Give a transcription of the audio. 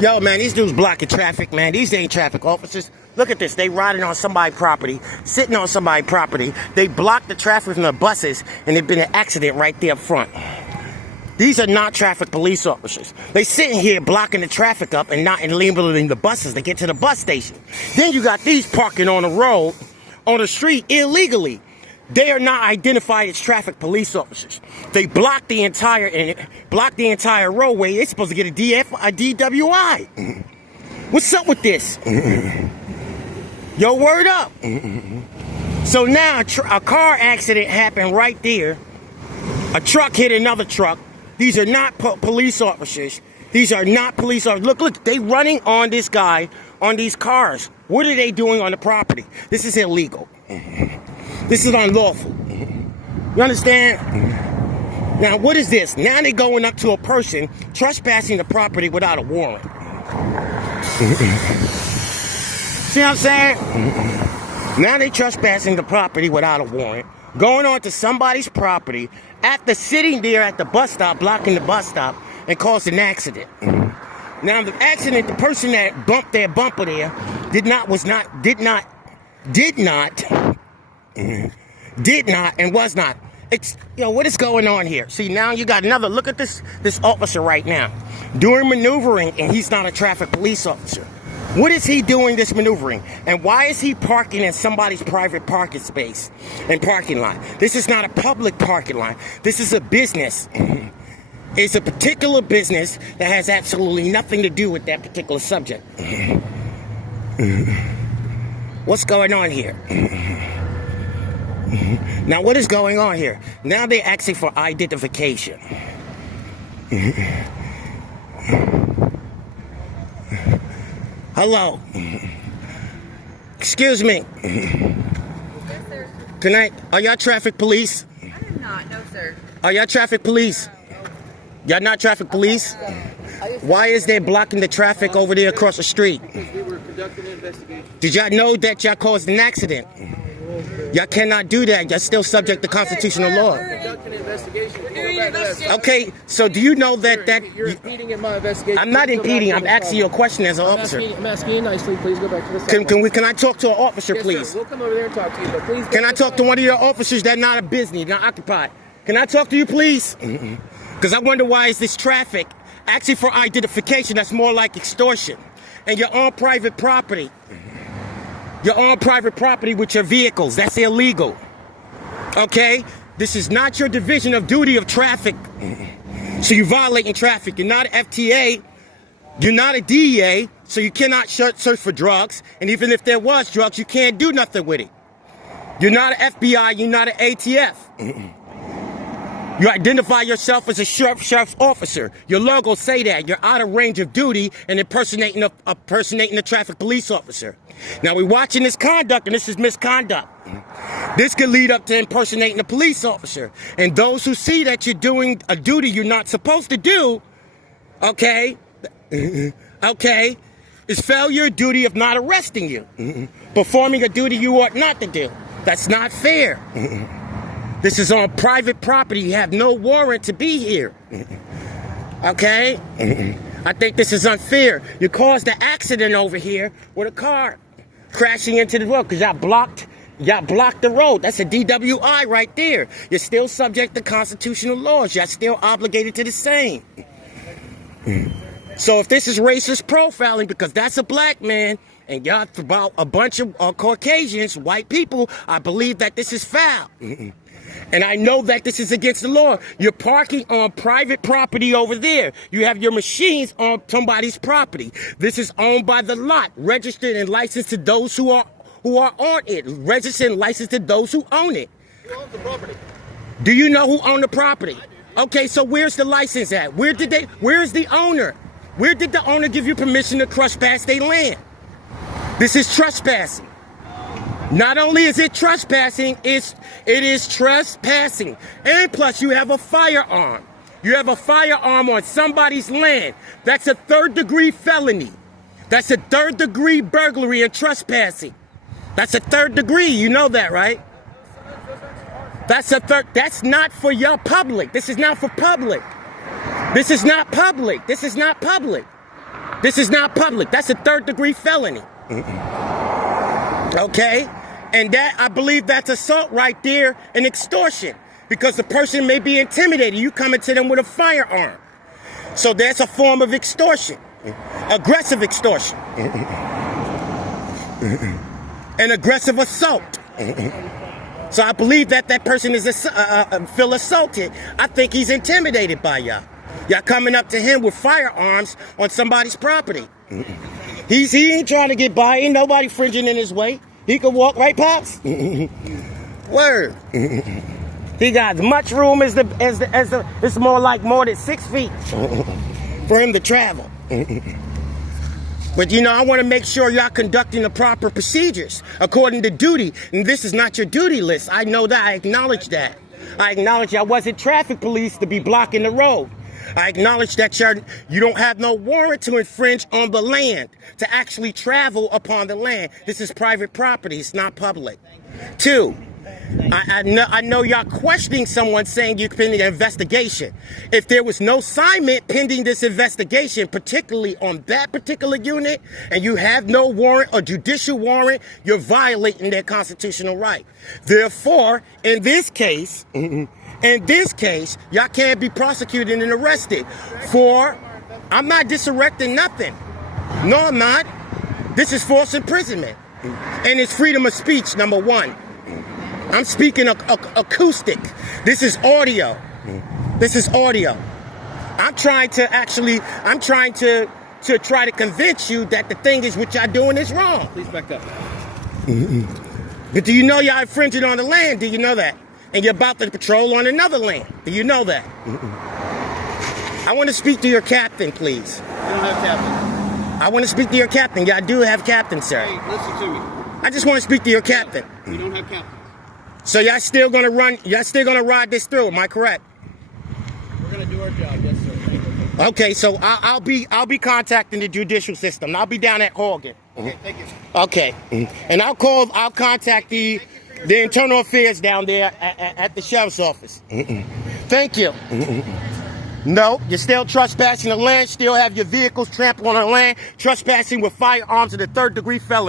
Yo, man, these dudes blocking traffic, man. These ain't traffic officers. Look at this. They riding on somebody's property, sitting on somebody's property. They block the traffic from the buses, and there's been an accident right there up front. These are not traffic police officers. They sitting here blocking the traffic up and not enabling the buses to get to the bus station. Then you got these parking on the road, on the street illegally. They are not identified as traffic police officers. They block the entire roadway. They're supposed to get a DWI. What's up with this? Yo, word up. So now a car accident happened right there. A truck hit another truck. These are not police officers. These are not police officers. Look, they running on this guy on these cars. What are they doing on the property? This is illegal. This is unlawful. You understand? Now, what is this? Now they're going up to a person trespassing the property without a warrant. See what I'm saying? Now they trespassing the property without a warrant, going on to somebody's property after sitting there at the bus stop, blocking the bus stop, and caused an accident. Now the accident, the person that bumped their bumper there did not and was not. What is going on here? See, now you got another, look at this officer right now doing maneuvering, and he's not a traffic police officer. What is he doing this maneuvering? And why is he parking in somebody's private parking space and parking lot? This is not a public parking lot. This is a business. It's a particular business that has absolutely nothing to do with that particular subject. What's going on here? Now, what is going on here? Now they're asking for identification. Hello. Excuse me. Yes, sir. Are y'all traffic police? I am not, no, sir. Are y'all traffic police? Y'all not traffic police? Why is they blocking the traffic over there across the street? Because we were conducting an investigation. Did y'all know that y'all caused an accident? Y'all cannot do that. Y'all still subject to constitutional law. Conducting an investigation. Okay, so do you know that You're impeding in my investigation. I'm not impeding. I'm asking you a question as an officer. I'm asking you nicely. Please go back to the side. Can I talk to an officer, Yes, please? sir. We'll come over there and talk to you, but please. Can I talk to one of your officers that's not a business, not occupied? Can I talk to you, please? Because I wonder why is this traffic actually for identification? That's more like extortion. And you're on private property. You're on private property with your vehicles. That's illegal. Okay? This is not your division of duty of traffic. So you're violating traffic. You're not an FTA. You're not a DEA. So you cannot search for drugs. And even if there was drugs, you can't do nothing with it. You're not an FBI. You're not an ATF. You identify yourself as a sheriff's officer. Your logo say that. You're out of range of duty and impersonating a traffic police officer. Now we're watching this conduct, and this is misconduct. This could lead up to impersonating a police officer. And those who see that you're doing a duty you're not supposed to do, okay, is failure of duty of not arresting you. Performing a duty you ought not to do. That's not fair. This is on private property. You have no warrant to be here. Okay? I think this is unfair. You caused an accident over here with a car crashing into the road because y'all blocked the road. That's a DWI right there. You're still subject to constitutional laws. Y'all still obligated to the same. So if this is racist profiling, because that's a black man, and y'all about a bunch of Caucasians, white people, I believe that this is foul. And I know that this is against the law. You're parking on private property over there. You have your machines on somebody's property. This is owned by the lot, registered and licensed to those who are on it. Registered and licensed to those who own it. Who owns the property? Do you know who owned the property? Okay, so where's the license at? Where's the owner? Where did the owner give you permission to trespass their land? This is trespassing. Not only is it trespassing, it is trespassing. And plus, you have a firearm. You have a firearm on somebody's land. That's a third-degree felony. That's a third-degree burglary and trespassing. That's a third degree. You know that, right? That's not for your public. This is not for public. This is not public. This is not public. This is not public. That's a third-degree felony. Okay? And that, I believe that's assault right there and extortion. Because the person may be intimidated. You coming to them with a firearm. So that's a form of extortion. Aggressive extortion. And aggressive assault. So I believe that that person is feel assaulted. I think he's intimidated by y'all. Y'all coming up to him with firearms on somebody's property. He ain't trying to get by. Ain't nobody fringing in his way. He can walk, right, Pops? Word. He got as much room as it's more than 6 feet for him to travel. But you know, I want to make sure y'all conducting the proper procedures according to duty. And this is not your duty list. I know that. I acknowledge that. I acknowledge y'all wasn't traffic police to be blocking the road. I acknowledge that you don't have no warrant to infringe on the land, to actually travel upon the land. This is private property. It's not public. 2, I know y'all questioning someone saying you're pending an investigation. If there was no assignment pending this investigation, particularly on that particular unit, and you have no warrant or judicial warrant, you're violating their constitutional right. Therefore, in this case, y'all can't be prosecuted and arrested for, I'm not disarresting nothing. No, I'm not. This is false imprisonment. And it's freedom of speech, number 1. I'm speaking acoustic. This is audio. This is audio. I'm trying to try to convince you that the thing is what y'all doing is wrong. Please back up. But do you know y'all infringing on the land? Do you know that? And you're about to patrol on another land. Do you know that? I want to speak to your captain, please. You don't have captain. I want to speak to your captain. Y'all do have captain, sir. Hey, listen to me. I just want to speak to your captain. We don't have captain. So y'all still gonna ride this through, am I correct? We're gonna do our job, yes, sir. Okay, so I'll be contacting the judicial system. I'll be down at Horgan. Okay, thank you. Okay. And I'll contact the internal affairs down there at the sheriff's office. Thank you. No, you're still trespassing the land, still have your vehicles trampled on the land, trespassing with firearms in a third-degree felony.